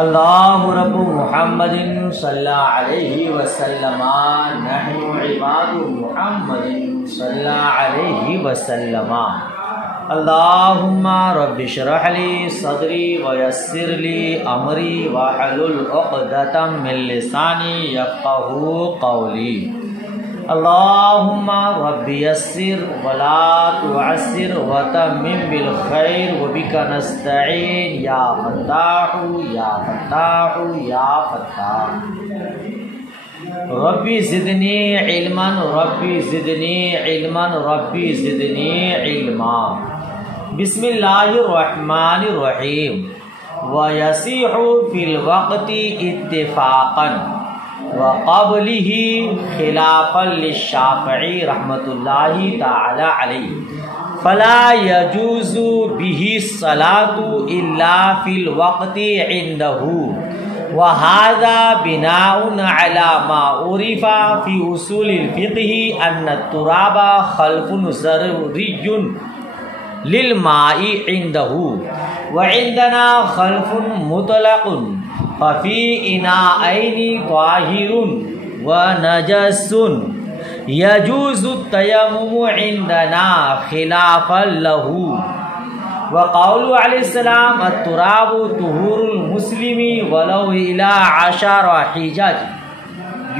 अल्लाहु रब्बु मुहम्मदिन सल्लल्लाहु अलैहि वसल्लम नहनु इबादु मुहम्मदिन सल्लल्लाहु अलैहि वसल्लम। अल्लाहुम्मा रब्बि श्रह ली सदरी व यस्सिर ली अमरी वहलुल उक़दतम मिन लिसानी यफ़क़हू क़ौली। अल्लाहुम्मा रब्बि यस्सिर वला तुअस्सिर व तम्मिम बिल खैर व बिका नस्तईन या फत्ताहु या फत्ताहु या फत्ताह। Rabbi ज़िदनी इल्मन rabbi ज़िदनी इल्मन rabbi ज़िदनी इल्मा। बिस्मिल्लाहिर रहमानिर रहीम। व यसीहु फिल वक़्ति इत्तिफ़ाक़न व क़ब्लिही खिलाफ़न लिश्शाफ़िई रहमतुल्लाहि ताला अलैहि फ़ला यजूज़ु बिही सलातु इल्ला फ़िल वक़्ति इंदहु व हाज़ा बिनाउन अला मा उरिफ़ा फ़ी उसूलिल फ़िक़्हि अन्न तुराबा ख़ल्फ़ुन ज़रूरियुन लिल माई इंदहु व इंदना ख़ल्फ़ुन मुतलक़ुन फ़ी इनाअैनि ताहिरुन व नजसुन यजूज़ु तयम्मुमु इंदना खिलाफ़न लहू व क़ौलु अलैहिस्सलाम अत्तुराबु तुहूरुल मुस्लिमी वलौ इला अशरा हिजज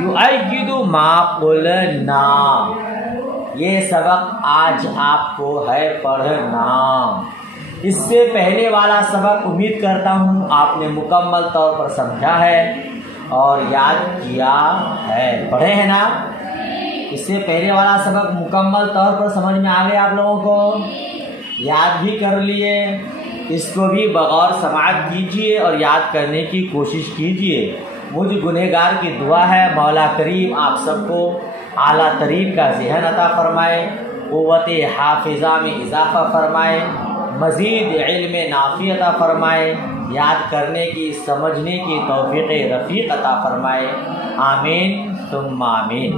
युअय्यिदु मा क़ुलना। ये सबक आज आपको है पढ़ना। इससे पहले वाला सबक उम्मीद करता हूँ आपने मुकम्मल तौर पर समझा है और याद किया है, पढ़े हैं ना। इससे पहले वाला सबक मुकम्मल तौर पर समझ में आ गया आप लोगों को, याद भी कर लिए। इसको भी बगौर समाअत कीजिए और याद करने की कोशिश कीजिए। मुझ गुनहगार की दुआ है मौला करीम आप सबको आला तरीन का ज़हन अता फरमाए, क़ुव्वत हाफिज़ा में इजाफ़ा फरमाए, मज़ीद इल्म नाफ़ी अता फरमाए, याद करने की समझने की तौफ़ीक़ रफ़ीक़ अता फरमाए। आमीन सुम्मा आमीन।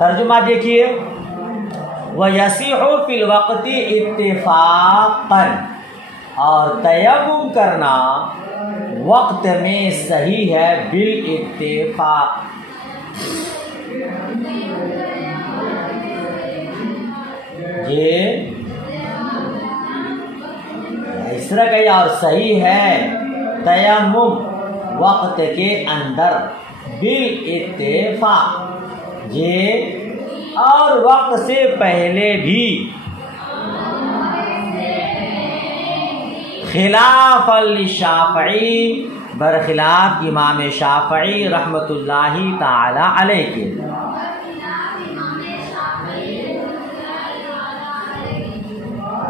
तर्जुमा देखिए, व यसीहु फ़िल वक़्ति इत्तिफ़ाक़न, और तयम्मुम करना वक्त में सही है बिल इत्तिफ़ाक़। ये इस तरह का और सही है तयम्मुम वक्त के अंदर बिल इत्तिफ़ाक़, ये और वक्त से पहले भी खिलाफ़न लिश्शाफ़िई, बरखिलाफ इमाम शाफ़िई रहमतुल्लाहि ताला अलैहि के।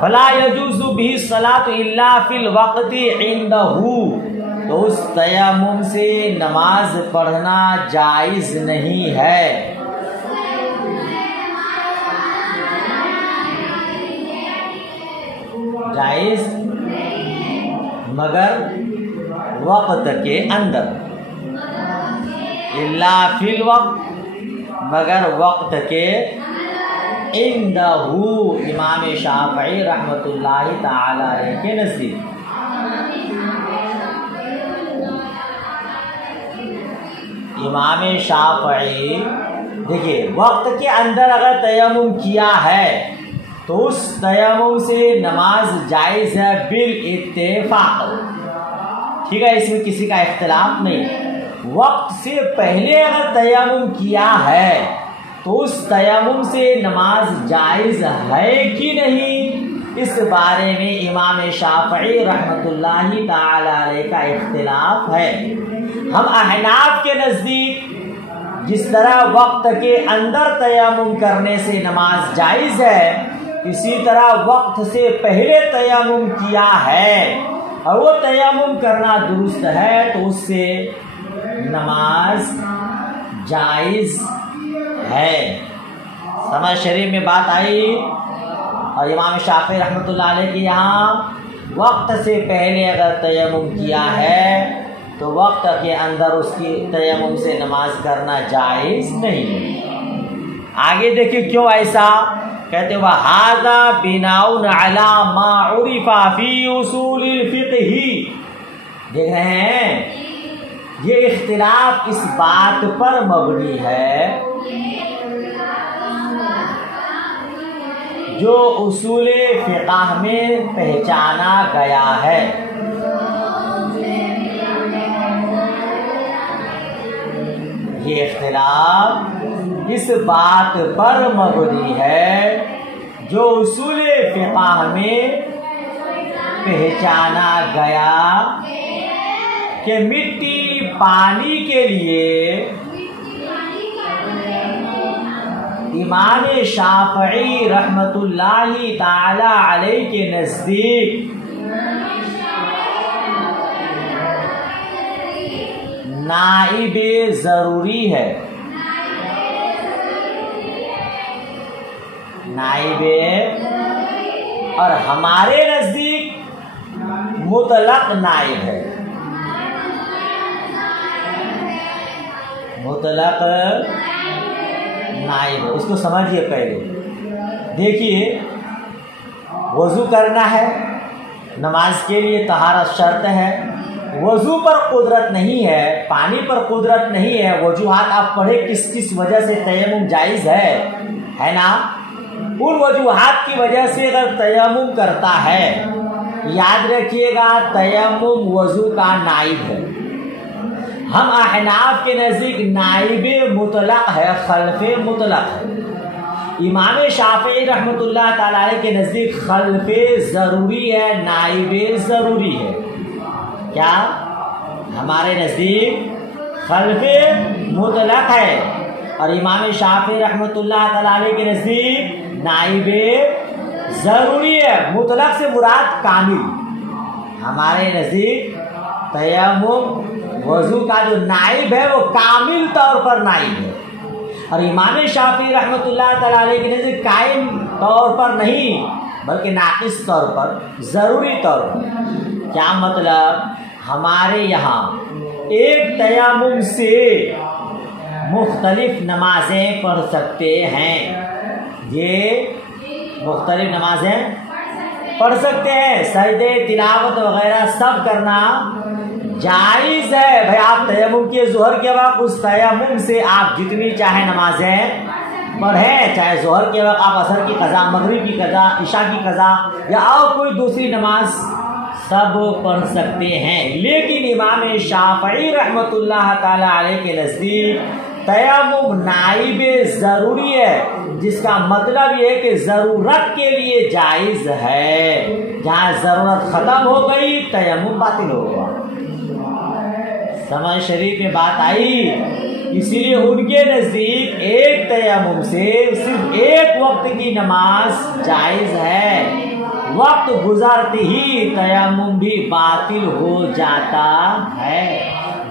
फला यजूज़ु बिही सलातु इल्ला फ़िल वक़्ति इंदहु, तो उस तयम्मुम से नमाज पढ़ना जायज़ नहीं है। जायज़ मगर वक़्त के अंदर, इल्ला फ़िल वक़्त मगर वक़्त के इंदहु, इमाम शाफ़िई रहमतुल्लाहि ताला अलैहि के नज़दीक। इमाम शाफ़िई देखिए वक्त के अंदर अगर तयम्मुम किया है तो उस तयम्मुम से नमाज जायज़ है बिल इत्तिफ़ाक़, ठीक है, इसमें किसी का इख्तिलाफ नहीं। वक्त से पहले अगर तयम्मुम किया है तो उस तयम्मुम से नमाज जायज़ है कि नहीं, इस बारे में इमाम शाफ़िई रहमतुल्लाहि ताला अलैहि का इख्तिलाफ है। हम अहनाफ के नज़दीक जिस तरह वक्त के अंदर तयम्मुम करने से नमाज जायज़ है, इसी तरह वक्त से पहले तयम्मुम किया है और वो तयम्मुम करना दुरुस्त है तो उससे नमाज जायज़ है। समझ शरीफ में बात आई। और इमाम शाफ़िई रहमतुल्लाह अलैहि के यहाँ वक्त से पहले अगर तयम्मुम किया है तो वक्त के अंदर उसकी तयम्मुम से नमाज करना जायज़ नहीं। आगे देखिए क्यों ऐसा कहते, वह हाज़ा बिनाउन अला मा उरिफ़ा फ़ी उसूलिल फ़िक़्हि। देख रहे हैं ये इख्तिलाफ इस बात पर मबनी है जो उसूले फ़िक़ह में पहचाना गया है। ये इख्तिलाफ इस बात पर मबनी है जो उसूले फ़िक़ह में पहचाना गया कि मिट्टी पानी के लिए इमाम शाफ़ई रहमतुल्लाहि ताला अलैहि के नज़दीक नाइबे ज़रूरी है। नाइबे और हमारे नज़दीक मुतलक नाइब है। मुतलक नाइब है, इसको समझिए। पहले देखिए, वज़ू करना है, नमाज के लिए तहारत शर्त है। वज़ू पर कुदरत नहीं है, पानी पर कुदरत नहीं है, वजूहात आप पढ़े किस किस वजह से तयम्मुम जायज़ है ना। उन वजूहात की वजह से अगर तयम्मुम करता है, याद रखिएगा तयम्मुम वज़ू का नाइब है। हम अहनाफ के नज़दीक नाइबे मुतलक है, खल्फे मुतलक है। इमाम शाफ़ई रहमतुल्लाह ताला अलैहि के नज़दीक खल्फे ज़रूरी है, नाइबे ज़रूरी है। क्या? हमारे नज़दीक खल्फे मुतलक है और इमाम शाफ़ई रहमतुल्लाह ताला अलैहि के नज़दीक नाइबे ज़रूरी है। मुतलक से मुराद कामिल। हमारे नज़दीक तयम्मुम वज़ू का जो नाइब है वो कामिल तौर पर नाइब है और इमाम शाफ़ी रहमतुल्लाह ताला अलैहि के नज़दीक कायम तौर पर नहीं बल्कि नाक़िस तौर पर, ज़रूरी तौर पर। क्या मतलब? हमारे यहाँ एक तयम्मुम से मुख्तलिफ नमाजें पढ़ सकते हैं। ये मुख्तलिफ नमाजें पढ़ सकते हैं, सजदे तिलावत वगैरह सब करना जायज़ है। भाई आप तयम्मुम किए ज़ोहर के वक्त, उस तयम्मुम से आप जितनी चाहे नमाजें पढ़ें, चाहे ज़ोहर के वक्त आप असर की कज़ा, मगरिब की कज़ा, इशा की कज़ा या और कोई दूसरी नमाज सब पढ़ सकते हैं। लेकिन इमाम शाफ़ई रहमतुल्लाह ताला अलैहि के नज़दीक तयम्मुम नाइबे ज़रूरी है, जिसका मतलब ये है कि ज़रूरत के लिए जायज़ है। जहाँ ज़रूरत ख़त्म हो गई तयम्मुम बातिल होगा। समझ शरीफ में बात आई। इसीलिए उनके नज़दीक एक तयम्मुम से सिर्फ एक वक्त की नमाज जायज़ है। वक्त गुजरते ही तयम्मुम भी बातिल हो जाता है।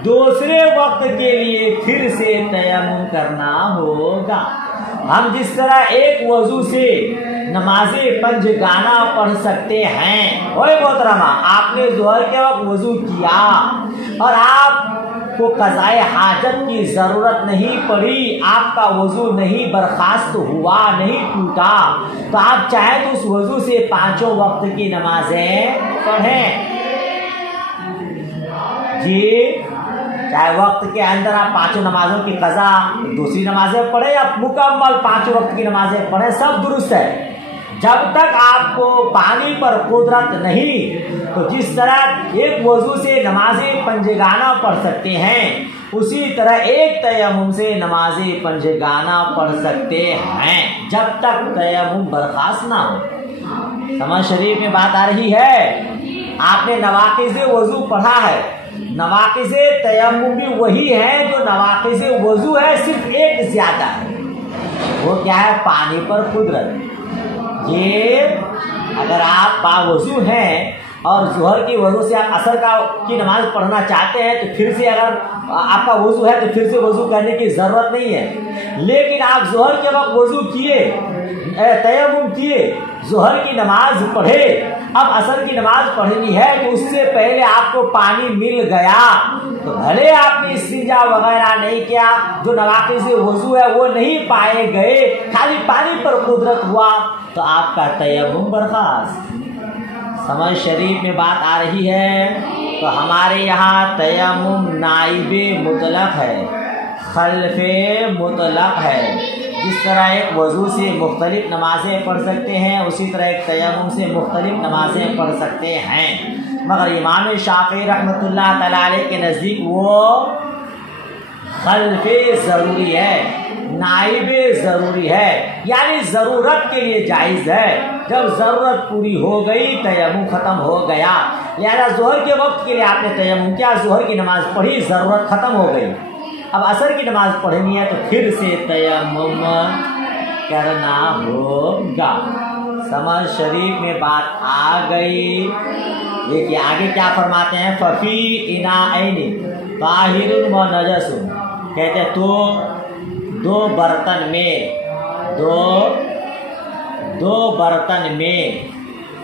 दूसरे वक्त के लिए फिर से तयम्मुम करना होगा। हम जिस तरह एक वजू से नमाज़े पंजगाना पढ़ सकते हैं, ओए मोहतरमा, आपने ज़ोहर के वक्त वजू किया और आपको क़ज़ाए हाजत की ज़रूरत नहीं पड़ी, आपका वजू नहीं बर्खास्त हुआ, नहीं टूटा, तो आप चाहे तो उस वजू से पांचों वक्त की नमाजें पढ़ें जी। चाहे वक्त के अंदर आप पांचों नमाजों की कज़ा, दूसरी नमाजें पढ़े या मुकम्मल पांचों वक्त की नमाजें पढ़े, सब दुरुस्त है। जब तक आपको पानी पर कुदरत नहीं, तो जिस तरह एक वजू से नमाज़े पंजगाना पढ़ सकते हैं, उसी तरह एक तयम्मुम से नमाज़े पंजगाना पढ़ सकते हैं, जब तक तयम्मुम बर्खास्त ना हो। समझ शरीफ में बात आ रही है। आपने नवाक़िज़े वजू पढ़ा है, नवाक़िज़े तयम्मुम भी वही है जो नवाक़िज़े वजू है, सिर्फ एक ज़्यादा है। वो क्या है? पानी पर कुदरत। ये अगर आप बावजू हैं और ज़ोहर की वजू से आप असर की नमाज पढ़ना चाहते हैं, तो फिर से अगर आपका वजू है तो फिर से वजू करने की ज़रूरत नहीं है। लेकिन आप ज़ोहर के वक्त वजू किए, तयम्मुम किए, ज़ोहर की नमाज पढ़े, अब असर की नमाज पढ़नी है, तो उससे पहले आपको पानी मिल गया, तो भले आपने इस्तिंजा वगैरह नहीं किया, जो नवाक़िज़े वजू है वो नहीं पाए गए, खाली पानी पर कुदरत हुआ, तो आपका तयम्मुम बर्खास्त। समझ शरीफ में बात आ रही है। तो हमारे यहाँ तयम्मुम नाइबे मुतलक है, खल्फे मुतलक है। जिस तरह एक वज़ू से मुख्तलिफ नमाज़ें पढ़ सकते हैं, उसी तरह एक तयम्मुम से मुख्तलिफ नमाज़ें पढ़ सकते हैं। मगर इमाम शाफ़ी रहमतुल्लाह तआला अलैह के नज़दीक वो खल्फे ज़रूरी है, नाइबे ज़रूरी है, यानी ज़रूरत के लिए जायज़ है। जब ज़रूरत पूरी हो गई तयम्मुम ख़त्म हो गया। लिहाजा ज़ोहर के वक्त के लिए आपने तयम्मुम किया, ज़ोहर की नमाज़ पढ़ी, ज़रूरत ख़त्म हो गई, अब असर की नमाज़ पढ़नी है तो फिर से तयम्मुम करना होगा। समझ शरीफ में बात आ गई। देखिए आगे क्या फरमाते हैं, फ़फ़ी इनाऐनी ताहिरुन व नजसुन, कहते हैं तो दो बर्तन में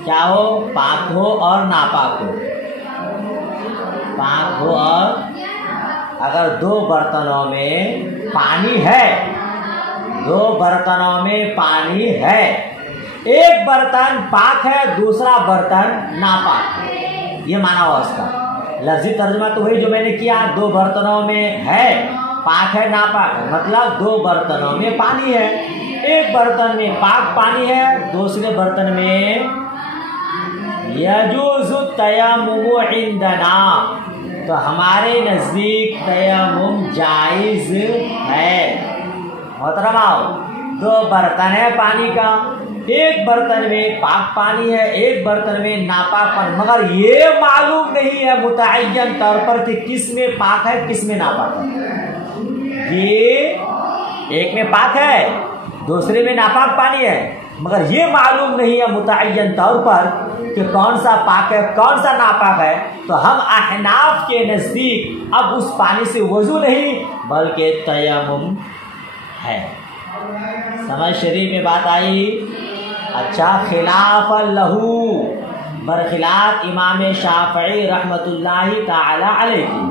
क्या हो, पाक हो और नापाक हो। पाक हो और अगर दो बर्तनों में पानी है, दो बर्तनों में पानी है, एक बर्तन पाक है दूसरा बर्तन नापाक है, ये माना हुआ उसका लफ्जी तर्जुमा तो वही जो मैंने किया। दो बर्तनों में है, पाक है नापाक है, मतलब दो बर्तनों में पानी है, एक बर्तन में पाक पानी है, दूसरे बर्तन में यजूज़ु तयम्मुम इंदना, तो हमारे नज़दीक तयम्मुम जायज़ है। मोहतरमा दो बर्तन है पानी का, एक बर्तन में पाक पानी है, एक बर्तन में नापाक पानी, मगर ये मालूम नहीं है मुतअय्यन तौर पर कि किस में पाक है किस में नापाक है। ये एक में पाक है दूसरे में नापाक पानी है, मगर ये मालूम नहीं है मुतअय्यन तौर पर कि कौन सा पाक है कौन सा नापाक है। तो हम अहनाफ के नज़दीक अब उस पानी से वज़ू नहीं बल्कि तयम्मुम है। समझ शरीफ में बात आई। अच्छा, खिलाफ लहू, बरखिलाफ इमाम शाफ़ई रहमतुल्लाहि ताला अलैह की।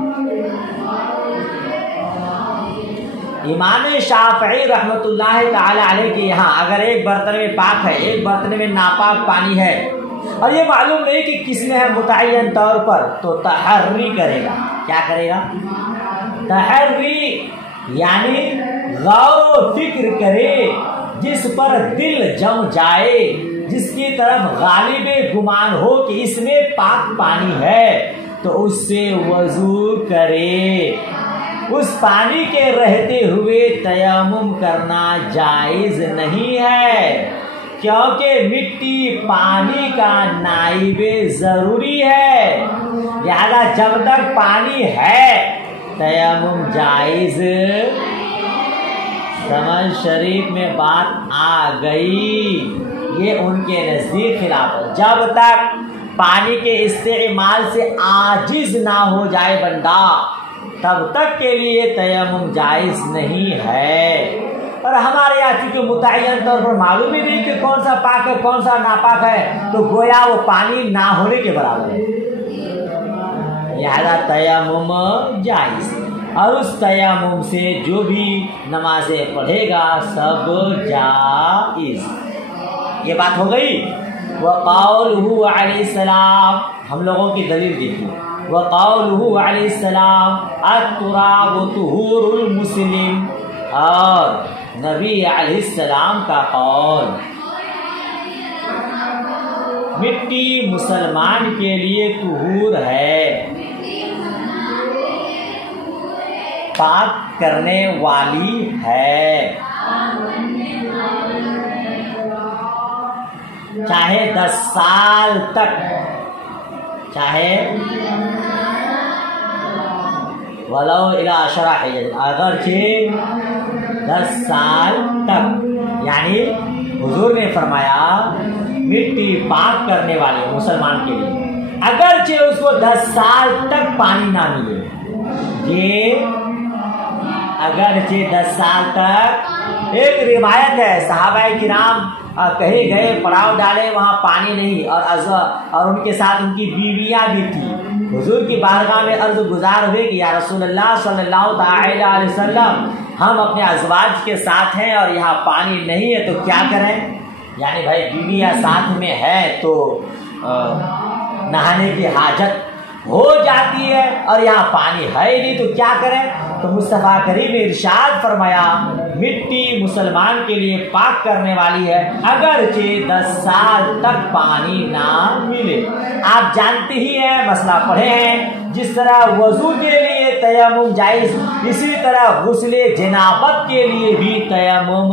इमाम शाफ़ई रहमतुल्लाहि ताला अलैह के यहाँ अगर एक बर्तन में पाक है एक बर्तन में नापाक पानी है और ये मालूम नहीं कि किसमें है मुतअय्यन तौर पर, तो तहर्री करेगा। क्या करेगा? तहर्री यानी गौर फिक्र करे, जिस पर दिल जम जाए, जिसकी तरफ गालिबे गुमान हो कि इसमें पाक पानी है, तो उससे वजू करे। उस पानी के रहते हुए तयम्मुम करना जायज नहीं है, क्योंकि मिट्टी पानी का नाइबे जरूरी है। लिहाजा जब तक पानी है तयम्मुम जायज। समझ शरीफ में बात आ गई। ये उनके नजदीक खिलाफ है। जब तक पानी के इस्तेमाल से आजिज ना हो जाए बंदा, तब तक के लिए तयम्मुम जायज नहीं है। और हमारे यहाँ चूंकि मुतअय्यन तौर पर मालूम ही नहीं कि कौन सा पाक है कौन सा नापाक है, तो गोया वो पानी ना होने के बराबर है। लिहाजा तयम्मुम जायज, और उस तयम्मुम से जो भी नमाजें पढ़ेगा सब जायज। ये बात हो गई। वक़ौलुहु अलैहिस्सलाम, हम लोगों की दलील देखिए। वक़ौलुहु अलैहिस्सलाम अत-तुराबु तुहूरुल मुस्लिम, और नबी अलैहिस्सलाम का कौल, मिट्टी मुसलमान के लिए तुहूर है, पाक करने वाली है। चाहे 10 साल तक, चाहे वलो इला अशरा हिजज, अगरचे 10 साल तक, यानी हुजूर ने फरमाया मिट्टी पाक करने वाले मुसलमान के लिए, अगरचे उसको 10 साल तक पानी ना मिले, ये अगरचे 10 साल तक। एक रिवायत है सहाबाए किराम कहीं गए, पड़ाव डाले, वहाँ पानी नहीं, और उनके साथ उनकी बीवियां भी थी। हुजूर की बारगाह में अर्ज गुजार हुए कि या रसूलल्लाह सल्लल्लाहु अलैहि वसल्लम, हम अपने अज़वाज के साथ हैं और यहाँ पानी नहीं है, तो क्या करें? यानी भाई बीवियां साथ में है तो नहाने की हाजत हो जाती है और यहाँ पानी है ही नहीं, तो क्या करें? तो मुस्तफा करीम ने इरशाद फरमाया, मिट्टी मुसलमान के लिए पाक करने वाली है अगरचे 10 साल तक पानी ना मिले। आप जानते ही हैं, मसला पढ़े हैं, जिस तरह वजू के लिए तयम्मुम जायज, इसी तरह गुस्ले जनाबत के लिए भी तयम्मुम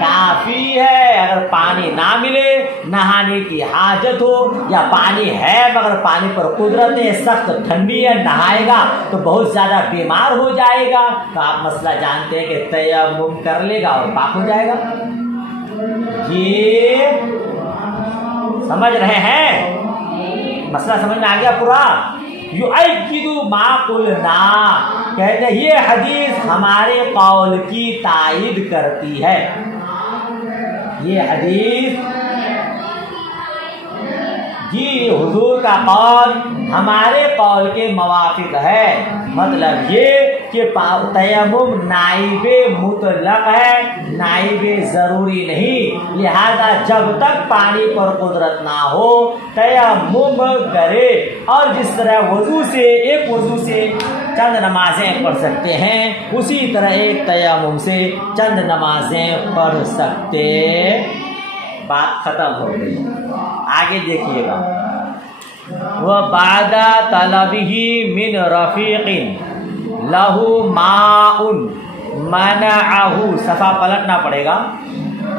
काफी है। अगर पानी ना मिले, नहाने की हाजत हो, या पानी है मगर पानी पर कुदरत है, सख्त ठंडी है, नहाएगा तो बहुत ज्यादा बीमार हो जाएगा, तो आप मसला जानते हैं कि तयम्मुम कर लेगा और पाक हो जाएगा। ये समझ रहे हैं? मसला समझ में आ गया पूरा? युअय्यिदु मा कुलना, कहते ये हदीस हमारे कौल की तायीद करती है। ये हदीस जी हुजूर का कौल हमारे कौल के मुवाफिक है। मतलब ये कि तयम्मुम नाइबे मुतलक है, नाइबे जरूरी नहीं, लिहाजा जब तक पानी पर कुदरत ना हो तयम्मुम करे। और जिस तरह वजू से, एक वजू से चंद नमाजें पढ़ सकते हैं, उसी तरह एक तयम्मुम से चंद नमाजें पढ़ सकते। बात खत्म हो गई। आगे देखिएगा, वह बादा तलबिही मिन रफीकिन लहू माउन मनाअहू, सफा पलटना पड़ेगा,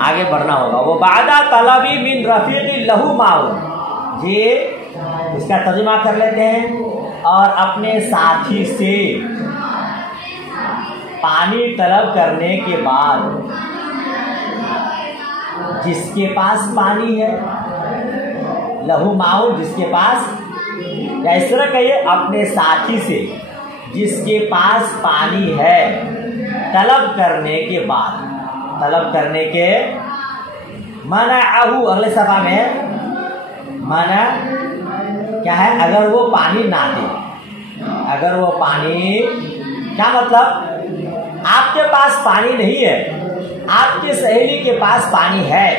आगे बढ़ना होगा। वो बादा तलबी मिन रफीकिन लहू माउन, ये इसका तर्जुमा कर लेते हैं। और अपने साथी से पानी तलब करने के बाद, जिसके पास पानी है, लहू माउन जिसके पास, या इस तरह कहिए अपने साथी से जिसके पास पानी है, तलब करने के बाद, तलब करने के मनाअहू, अगले सफा में मना क्या है? अगर वो पानी ना दे, अगर वो पानी, क्या मतलब? आपके पास पानी नहीं है, आपके सहेली के पास पानी है,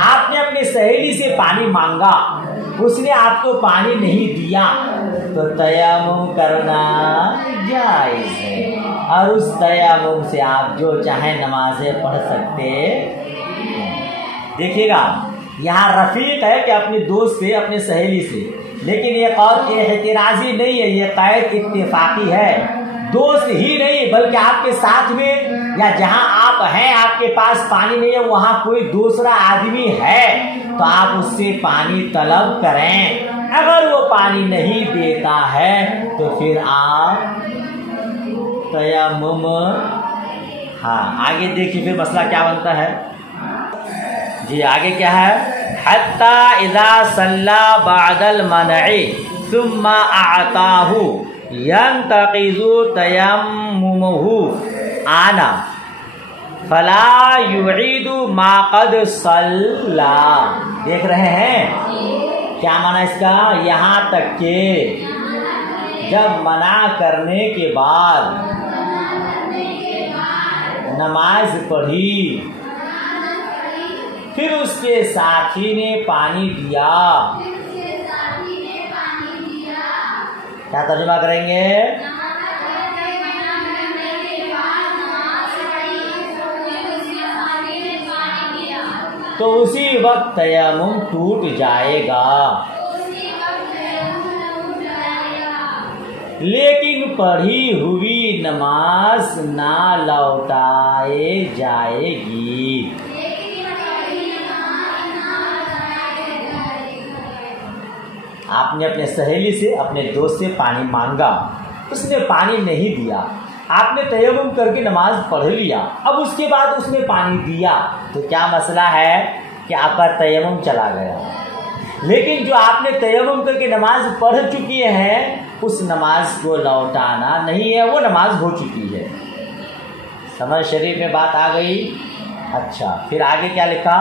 आपने अपनी सहेली से पानी मांगा, उसने आपको पानी नहीं दिया, तो तयम्मुम करना जायज है। और उस तयम्मुम से आप जो चाहे नमाजें पढ़ सकते हैं। देखिएगा, यहाँ रफीक है कि अपने दोस्त से, अपने सहेली से, लेकिन ये कौल एहतिराजी नहीं है, ये कैद इत्तेफाकी है। दोस्त ही नहीं बल्कि आपके साथ में, या जहां आप हैं आपके पास पानी नहीं है, वहां कोई दूसरा आदमी है, तो आप उससे पानी तलब करें। अगर वो पानी नहीं देता है तो फिर आप तयम्मुम, हाँ आगे देखिए फिर मसला क्या बनता है जी। आगे क्या है? हत्ता इज़ा सल्ला बादल मनई सुम्मा आताहु यंतक़िज़ु तयम्मुमुहु आना फला युईदु मा क़द सल्ला। देख रहे हैं क्या माना इसका? यहाँ तक के जब मना करने के बाद नमाज पढ़ी, फिर उसके साथी ने पानी दिया, क्या तर्जुमा करेंगे? तो उसी वक्त तयम्मुम टूट जाएगा, लेकिन पढ़ी हुई नमाज ना लौटाए जाएगी। आपने अपने सहेली से, अपने दोस्त से पानी मांगा, उसने पानी नहीं दिया, आपने तयम्मुम करके नमाज पढ़ लिया, अब उसके बाद उसने पानी दिया, तो क्या मसला है कि आपका तयम्मुम चला गया। लेकिन जो आपने तयम्मुम करके नमाज पढ़ चुकी है, उस नमाज को लौटाना नहीं है, वो नमाज हो चुकी है। समझ शरीफ में बात आ गई? अच्छा, फिर आगे क्या लिखा?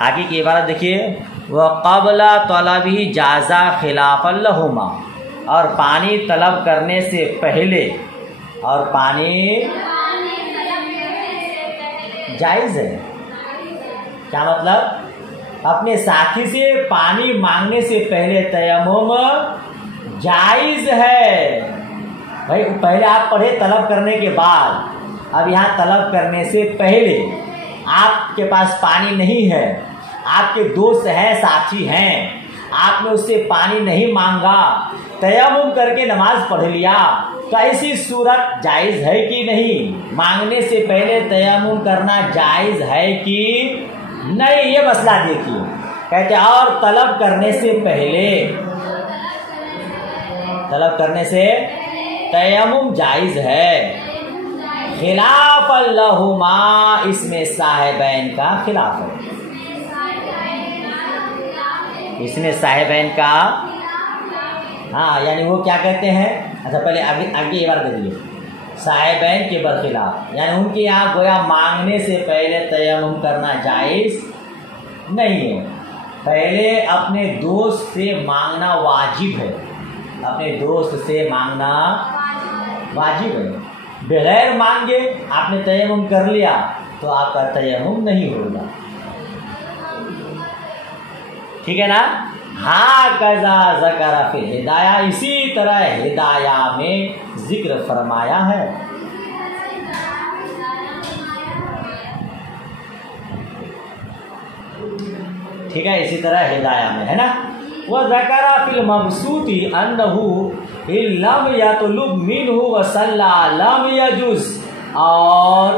आगे की इबारत देखिए, वह क़ब्ला तलबी जाज़ा खिलाफ़न लहुमा, और पानी तलब करने से पहले, और पानी जायज़ है। क्या मतलब? अपने साथी से पानी मांगने से पहले तयम्मुम जायज है। भाई पहले आप पढ़े तलब करने के बाद, अब यहाँ तलब करने से पहले आपके पास पानी नहीं है, आपके दोस्त हैं, साथी हैं, आपने उससे पानी नहीं मांगा, तयम्मुम करके नमाज पढ़ लिया, तो ऐसी सूरत जायज है कि नहीं? मांगने से पहले तयम्मुम करना जायज है कि नहीं? ये मसला देखिए। कहते और तलब करने से पहले, तलब करने से तयम्मुम जायज है। खिलाफ लहुमा, इसमें साहिबैन का खिलाफ है। इसमें साहिबैन का, हाँ यानी वो क्या कहते हैं, अच्छा पहले आगे ये बार देखिए, साहिबैन के बरखिलाफ, यानी उनके यहाँ गोया मांगने से पहले तयम्मुम करना जायज नहीं है। पहले अपने दोस्त से मांगना वाजिब है, अपने दोस्त से मांगना वाजिब है। बगैर मांगे आपने तयम्मुम कर लिया तो आपका तयम्मुम नहीं होगा, ठीक है ना? हाँ कज़ा ज़करा फिल हिदाया, इसी तरह हिदाया में जिक्र फरमाया है। ठीक है, इसी तरह हिदाया में है ना। वह ज़करा फिल मबसूती अन्नहु लम यतलुब मिनहु व सल्ला लम यजुज़, और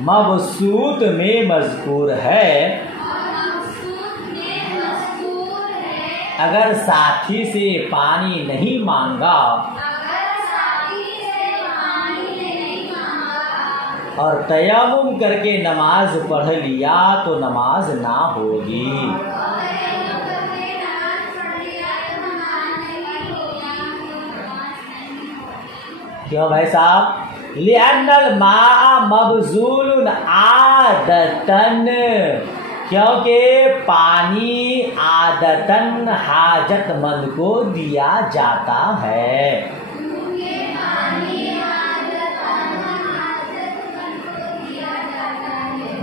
मबसूत में मज़कूर है अगर साथी से पानी नहीं मांगा और तयम्मुम करके नमाज पढ़ लिया तो नमाज ना होगी। क्यों भाई साहब? लिअन्नल माअ मबज़ूलुन आदतन, क्योंकि पानी आदतन हाजतमंद को दिया जाता है।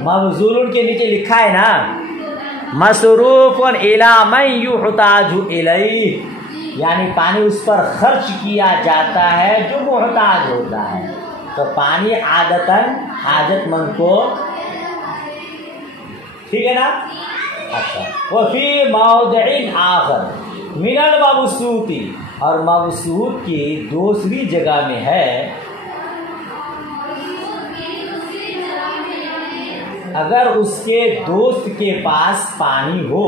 मबज़ूलुन के नीचे लिखा है ना, मसरूफ़ुन इला मन युहताजु इलैहि, यानी पानी उस पर खर्च किया जाता है जो मोहताज होता है। तो पानी आदतन हाजतमंद को, ठीक है ना? अच्छा, वो फी मौदिइन आखर मिनल मबसूती, और मबसूत की दूसरी जगह में है, अगर उसके दोस्त के पास पानी हो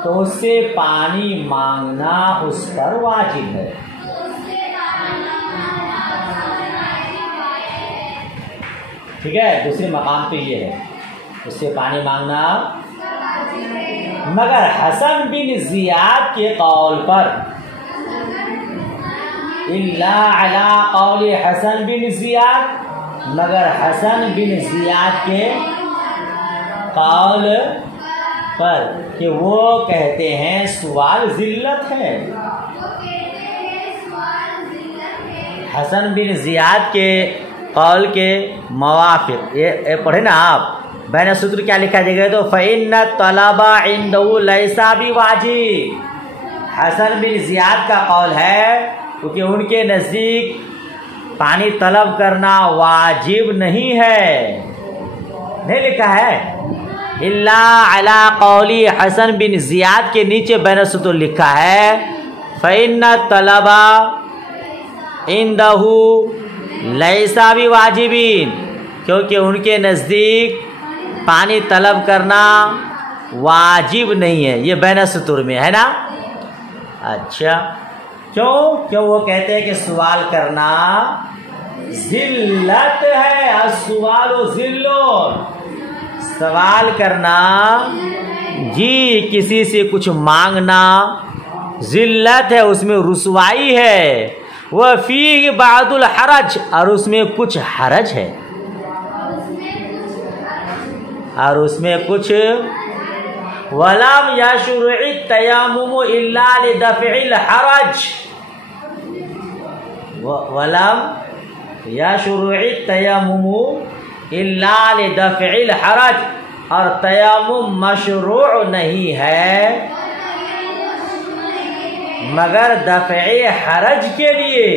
तो उससे पानी मांगना उस पर वाजिब है। ठीक है, दूसरे मकाम पे ये है, उससे पानी मांगना। मगर हसन बिन जियाद के कौल पर, इल्ला अला कौल हसन बिन जियाद, मगर हसन बिन जियाद के कौल पर कि वो कहते हैं सवाल जिल्लत है। हसन बिन जियाद के कौल के मवाफिक ये पढ़े ना आप, बैन सूत्र क्या लिखा जाएगा? तो फ़इन्न तलबा इंदहु लैसा बिवाजिब। हसन बिन जियाद का कौल है क्योंकि उनके नज़दीक पानी तलब करना वाजिब नहीं है, नहीं लिखा है। इल्ला अला कौली हसन बिन जियाद के नीचे बैन सूत्र लिखा है फ़इन्न तलबा इंदहु लैसा भी वाजिबिन, क्योंकि उनके नज़दीक पानी तलब करना वाजिब नहीं है। ये बैन सूत्र में है ना। अच्छा, क्यों वो कहते हैं कि सवाल करना जिल्लत है। अस्सवालु जिल्लुन, सवाल करना जी किसी से कुछ मांगना जिल्लत है, उसमें रुसवाई है। वह फी बादुल हरज, और उसमें कुछ हरज है, और उसमें कुछ। वलम यशरु'i तयम्मुम इल्ला लिदफ़इल हरज, वलम यशरु'i तयम्मुम इल्ला लिदफ़इल हरज, और तयम्मुम मशरू' नहीं है मगर दफ़े हरज के लिए,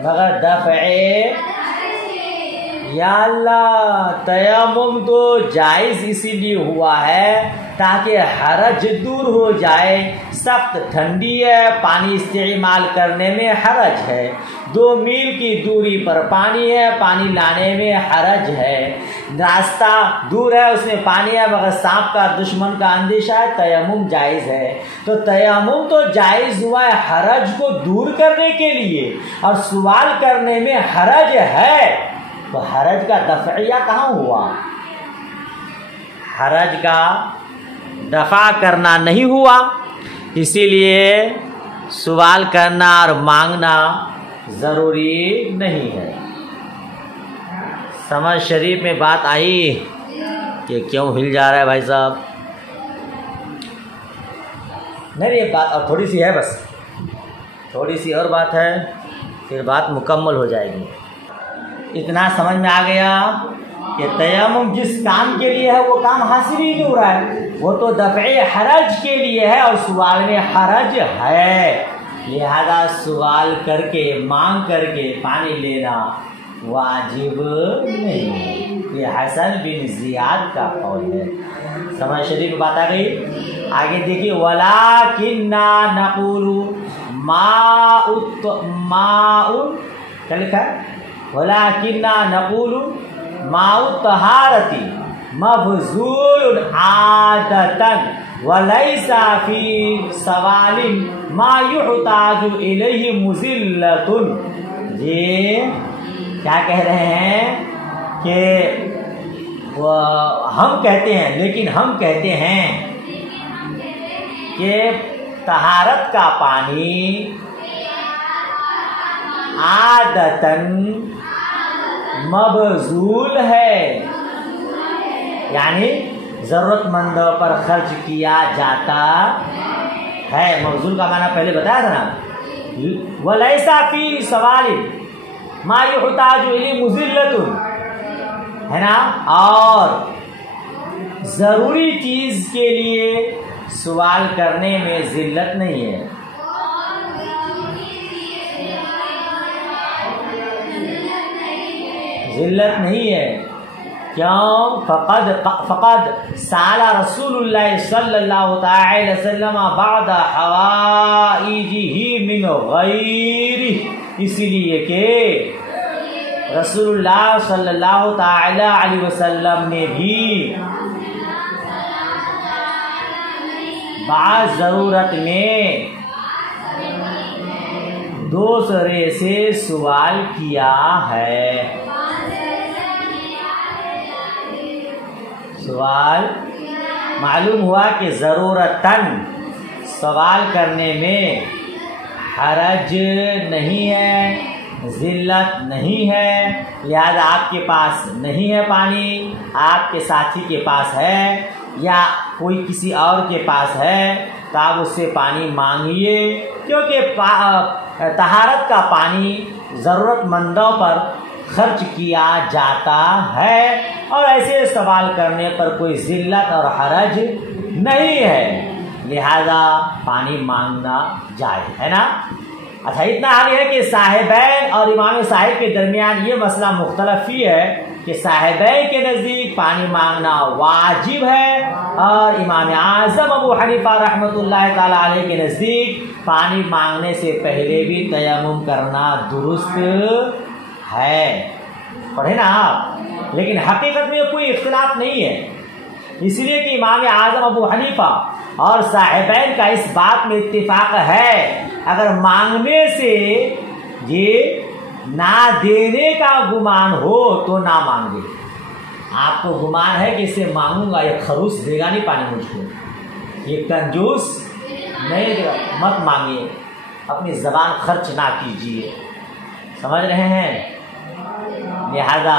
मगर दफ़े या अल्लाह तयम्मुम तो जायज़ इसीलिए हुआ है ताकि हरज दूर हो जाए। सख्त ठंडी है, पानी इस्तेमाल करने में हरज है। 2 मील की दूरी पर पानी है, पानी लाने में हरज है। रास्ता दूर है, उसमें पानी है, मगर सांप का दुश्मन का अंदेशा है, तयम्मुम जायज़ है। तो तयम्मुम तो जायज़ हुआ है हरज को दूर करने के लिए, और सवाल करने में हरज है तो हरज का दफ़िया कहाँ हुआ? हरज का दफ़ा करना नहीं हुआ, इसीलिए सवाल करना और मांगना ज़रूरी नहीं है। समझ शरीफ में बात आई? ये क्यों हिल जा रहा है भाई साहब? नहीं, ये बात और थोड़ी सी है, बस थोड़ी सी और बात है, फिर बात मुकम्मल हो जाएगी। इतना समझ में आ गया कि तयम्मुम जिस काम के लिए है वो काम हासिल ही नहीं हो रहा है, वो तो दफ़े हरज के लिए है और सवाल में हरज है। लिहाजा सवाल करके मांग करके पानी लेना वाजिब नहीं है। ये हसन बिन ज़ियाद का कौल है। समझ शरीफ में बात आ गई। आगे देखिए, वलाकिन्ना नक़ूलु माउन क्या लिखा है? वलाकिन्ना नक़ूलु माउ तहारती मबज़ूल आदतन वलैसा फी सवालिन मा युहताजु इलैहि मुज़िल्लतुन। ये क्या कह रहे हैं कि हम कहते हैं, लेकिन हम कहते हैं कि तहारत का पानी आदतन मबज़ूल है, यानी ज़रूरतमंदों पर खर्च किया जाता है। मबज़ूल का माना पहले बताया था ना। वलैसा फी सवाल मा युहताजु इलैहि मुज़िल्लतुन, है ना। और ज़रूरी चीज़ के लिए सवाल करने में ज़िल्लत नहीं है। ज़िल्लत नहीं है। क्यों? फ़क़द साला रसूलुल्लाह सल्लल्लाहु अलैहि वसल्लम बाद हवाइजिही मिन गैरि, इसलिए कि रसूलुल्लाह सल्लल्लाहु अलैहि वसल्लम ने भी बाज़ ज़रूरत में दूसरे से सवाल किया है। सवाल मालूम हुआ कि ज़रूरतन सवाल करने में हरज नहीं है, ज़िल्लत नहीं है। लिहाजा आपके पास नहीं है पानी, आपके साथी के पास है या कोई किसी और के पास है, तो आप उससे पानी मांगिए, क्योंकि तहारत का पानी ज़रूरतमंदों पर खर्च किया जाता है और ऐसे सवाल करने पर कोई ज़िल्लत और हरज नहीं है। लिहाजा पानी मांगना जायज़ है ना। अच्छा, इतना हाल है कि साहिबैन और इमाम साहिब के दरमियान ये मसला मुख्तलफ ही है कि साहिबैन के नज़दीक पानी मांगना वाजिब है और इमाम आज़म अबू हनीफा रहमतुल्लाह ताला अलैह के नज़दीक पानी मांगने से पहले भी तयम्मुम करना दुरुस्त है। पढ़े ना आप। लेकिन हकीकत में कोई इख्तिलाफ नहीं है, इसलिए कि इमाम आज़म अबू हनीफा और साहिबैन का इस बात में इत्तिफाक है, अगर मांगने से ये ना देने का गुमान हो तो ना मांगे। आपको गुमान है कि इसे मांगूंगा, ये खरूस देगा नहीं पानी मुझको, ये कंजूस नहीं देगा, मत मांगिए, अपनी ज़बान खर्च ना कीजिए। समझ रहे हैं। लिहाजा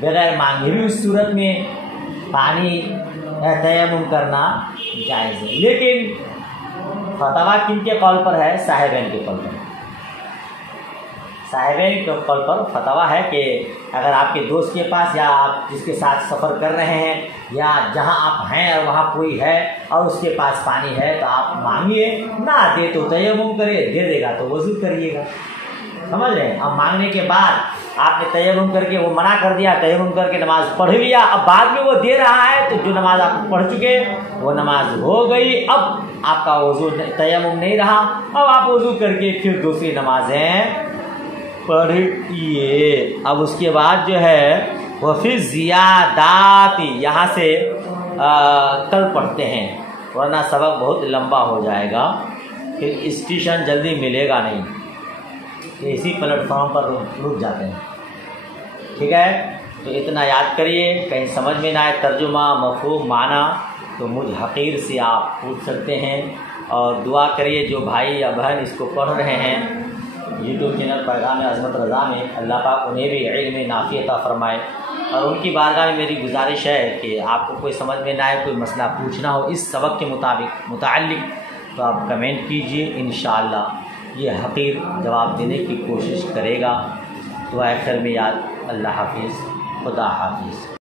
बगैर मांगे भी उस सूरत में पानी तयम्मुम करना जायज़ है। लेकिन फतवा किन के कौल पर है? साहिबैन के कौल पर। साहिबैन के कॉल पर फतवा है कि अगर आपके दोस्त के पास या आप जिसके साथ सफ़र कर रहे हैं या जहां आप हैं और वहां कोई है और उसके पास पानी है तो आप मांगिए, ना दे तो तयम्मुम करे, दे देगा तो वज़ू करिएगा। समझ रहे हैं? अब मांगने के बाद आपने तयम्मुम करके वो मना कर दिया, तयम्मुम करके नमाज पढ़ लिया, अब बाद में वो दे रहा है तो जो नमाज आप पढ़ चुके वो नमाज हो गई। अब आपका वज़ू तयम्मुम नहीं रहा, अब आप वज़ू करके फिर दूसरी नमाजें पढ़िए। अब उसके बाद जो है वो फिर ज़ियादाती यहाँ से कल पढ़ते हैं, वरना सबक बहुत लंबा हो जाएगा, फिर स्टेशन जल्दी मिलेगा नहीं, तो इसी प्लेटफॉर्म पर रुक जाते हैं। ठीक है, तो इतना याद करिए। कहीं समझ में ना आए तर्जुमा मफ़हूम माना तो मुझ हक़ीर से आप पूछ सकते हैं। और दुआ करिए जो भाई या बहन इसको पढ़ रहे हैं यूट्यूब चैनल पैगाम अज़मत रज़ा में, अल्लाह पाक उन्हें भी इल्म नाफ़ी अता फ़रमाए। और उनकी बारगाह में मेरी गुजारिश है कि आपको कोई समझ में ना आए, कोई मसला पूछना हो इस सबक के मुताल्लिक़ तो आप कमेंट कीजिए, इंशाअल्लाह ये हक़ीर जवाब देने की कोशिश करेगा। दुआ आखिर में याद, अल्लाह हाफ़िज़, खुदा हाफ़िज़।